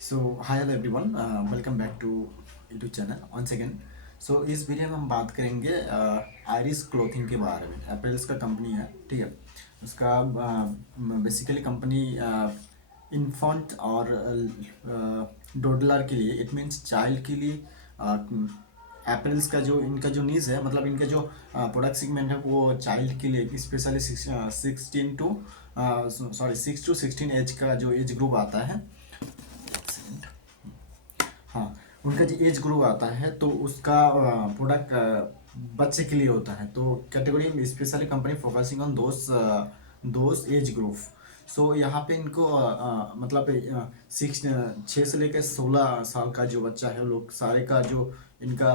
So hi hello everyone, welcome back to YouTube channel once again। So इस video में हम बात करेंगे आयरिस क्लोथिंग के बारे में। अपरेल्स का कंपनी है, ठीक है। उसका बेसिकली कंपनी इन्फेंट और डोडलर के लिए, इट मीन्स चाइल्ड के लिए एप्पल्स का जो इनका जो नीज है, मतलब इनका जो प्रोडक्ट सेगमेंट है वो चाइल्ड के लिए स्पेशली 6 to 16 एज का जो एज ग्रुप आता है। हाँ, उनका जो एज ग्रुप आता है तो उसका प्रोडक्ट बच्चे के लिए होता है। तो कैटेगरी में specially company focusing on those age group. So यहाँ पे इनको मतलब 6 से लेकर 16 साल का जो बच्चा है, वो लोग सारे का जो इनका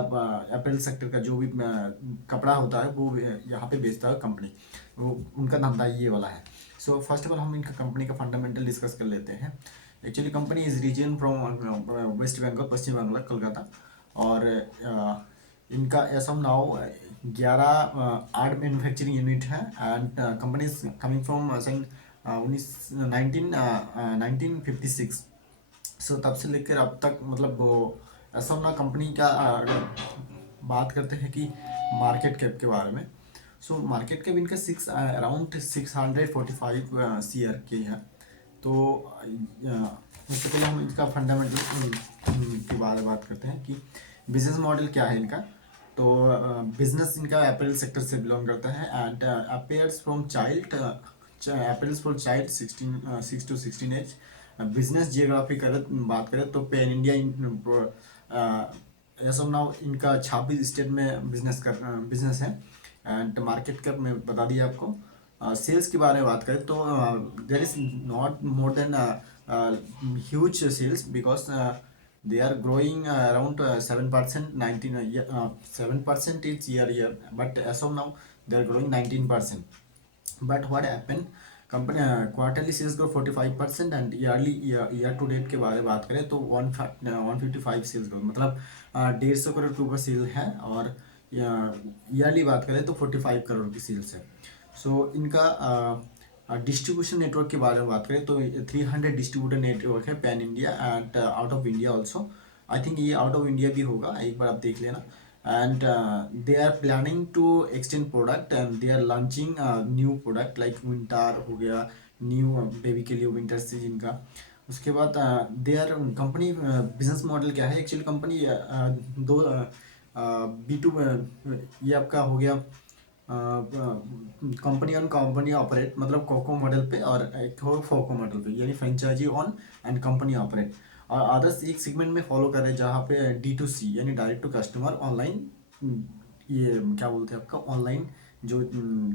अपरेल सेक्टर का जो भी कपड़ा होता है वो यहाँ पे बेचता है कंपनी। वो उनका धंधा ये वाला है। सो फर्स्ट ऑफ ऑल हम इनका कंपनी का फंडामेंटल डिस्कस कर लेते हैं। Actually company is region from West Bengal, Paschim Bangal, Kolkata. और इनका as of now 11 art manufacturing unit है। And company is coming from सन 1956। सो तब से लेकर अब तक, मतलब ऐसा ना कंपनी का बात करते हैं कि मार्केट कैप के बारे में। सो मार्केट कैप इनका अराउंड 645 CR की है। तो उससे पहले हम इसका फंडामेंटल के बारे में बात करते हैं कि बिजनेस मॉडल क्या है इनका। तो बिजनेस इनका अपैरल सेक्टर से बिलोंग करता है। And apparels from child apparels for child 6 to 16 age. Business geography कर बात करें तो pan India as of now इनका 26 स्टेट में बिजनेस है। एंड मार्केट कैप में बता दिया आपको। सेल्स के बारे में बात करें तो there is not more than huge sales, because they are growing around 7%, 7% each year, but as of now they are growing 19%. But what happened, company quarterly sales grow 45%। And year to date के बारे में बात करें तो 155 cells grow, मतलब 150 करोड़ के ऊपर cell है। और ईयरली बात करें तो 45 करोड़ की सेल्स है। सो इनका डिस्ट्रीब्यूशन नेटवर्क के बारे में बात करें तो 300 डिस्ट्रीब्यूटर नेटवर्क है pan India and out of India also. I think ये आउट ऑफ इंडिया भी होगा, एक बार आप देख लेना। And they are planning to extend product and they are launching new product like winter हो गया, न्यू बेबी के लिए विंटर सीजन का। उसके बाद they are company business model क्या है, एक्चुअली कंपनी दो B2 ये आपका हो गया कंपनी ऑन कंपनी ऑपरेट, मतलब कोको मॉडल पे, और एक हो फोको मॉडल पे, यानी franchisee on and company operate. और अदर्स एक सेगमेंट में फॉलो कर रहे हैं जहाँ पे D2C यानी डायरेक्ट टू कस्टमर ऑनलाइन, ये क्या बोलते हैं आपका ऑनलाइन जो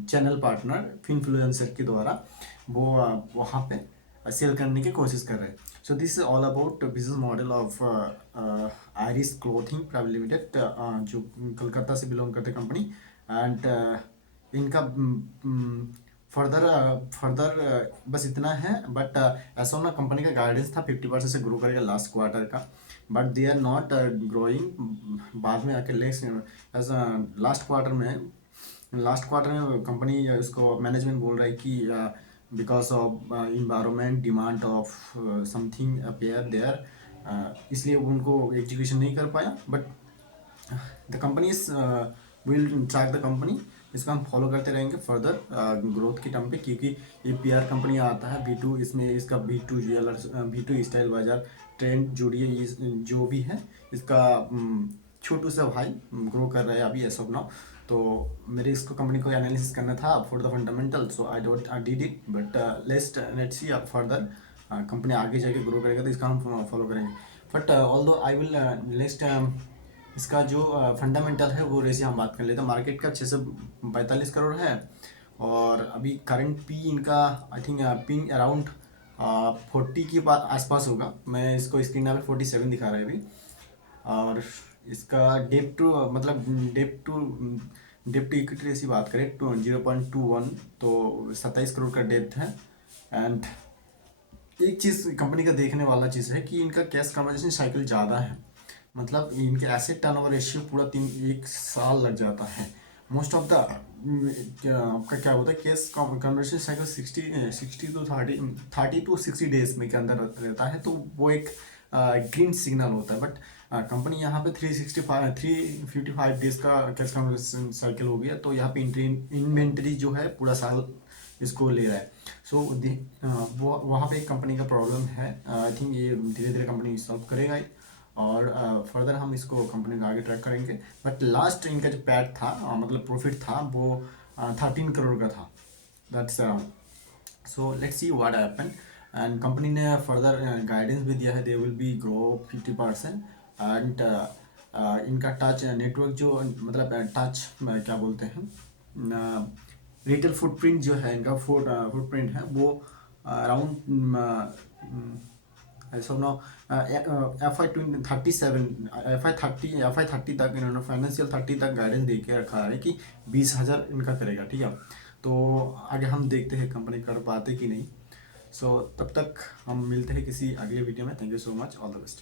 चैनल पार्टनर इन्फ्लुएंसर के द्वारा वो वहाँ पे सेल करने की कोशिश कर रहे हैं। So this is all about business model of iris clothing private limited, जो कलकत्ता से बिलोंग करते कंपनी। एंड इनका फर्दर फर्दर बस इतना है। बट ऐसा ना कंपनी का गाइडेंस था 50% से ग्रो करेगा लास्ट क्वार्टर का, but they are not growing. बाद में आके लास्ट क्वार्टर में कंपनी इसको मैनेजमेंट बोल रहा है कि because of environment demand of something appear there, इसलिए उनको एग्जीक्यूशन नहीं कर पाया। But the company is will track the company, इसको हम फॉलो करते रहेंगे फर्दर ग्रोथ की टर्म पे, क्योंकि ये PR कंपनी आता है B2, इसमें इसका B2 ज्वेलर्स, B2 स्टाइल बाजार, ट्रेंड जूडियो जो भी है इसका छोटू सा भाई ग्रो कर रहा है अभी एस ऑफ नाउ। तो मेरे इसको कंपनी को एनालिसिस करना था for the fundamental, so I did it. But let's see further company आगे जाके ग्रो करेगा तो इसका हम फॉलो करेंगे। But although I will next इसका जो फंडामेंटल है वो रेसी हम बात कर लेते हैं। मार्केट का 642 करोड़ है। और अभी करंट पी इनका आई थिंक पी अराउंड 40 के आसपास होगा। मैं इसको स्क्रीन पे 47 दिखा रहा है अभी। और इसका डेप टू मतलब डेप टू इक्विटी रेसी बात करें तो 0.21, तो 27 करोड़ का डेप्थ है। एंड एक चीज़ कंपनी का देखने वाला चीज़ है कि इनका कैश कन्वर्जन साइकिल ज़्यादा है, मतलब इनके एसेट टर्नओवर रेशियो पूरा 1 साल लग जाता है। मोस्ट ऑफ द आपका क्या होता है cash conversion cycle 60 to 30 30 to 60 days में के अंदर रहता है। तो वो एक ग्रीन सिग्नल होता है, बट कंपनी यहाँ पे 355 डेज का कैश कन्वर्जन साइकिल हो गया, तो यहाँ पे इन्वेंट्री जो है पूरा साल इसको ले रहा है। सो वो वहाँ पे एक कंपनी का प्रॉब्लम है। आई थिंक ये धीरे धीरे कंपनी सॉल्व करेगा ही, और फर्दर हम इसको कंपनी का आगे ट्रैक करेंगे। बट लास्ट इनका जो पैट था, मतलब प्रॉफिट था, वो 13 करोड़ का था, that's around. So let's see what happen. And company ने फर्दर गाइडेंस भी दिया है, they will be grow 50%। And इनका टच नेटवर्क जो मतलब टच क्या बोलते हैं, रिटेल फुटप्रिंट जो है इनका, फुटप्रिंट है वो अराउंड ऐसा ना FY30 तक इन्होंने फाइनेंशियल 30 तक गाइडेंस दे के रखा है कि 20,000 इनका करेगा, ठीक है। तो आगे हम देखते हैं कंपनी कर पाते कि नहीं। सो तब तक हम मिलते हैं किसी अगले वीडियो में। Thank you so much, all the best.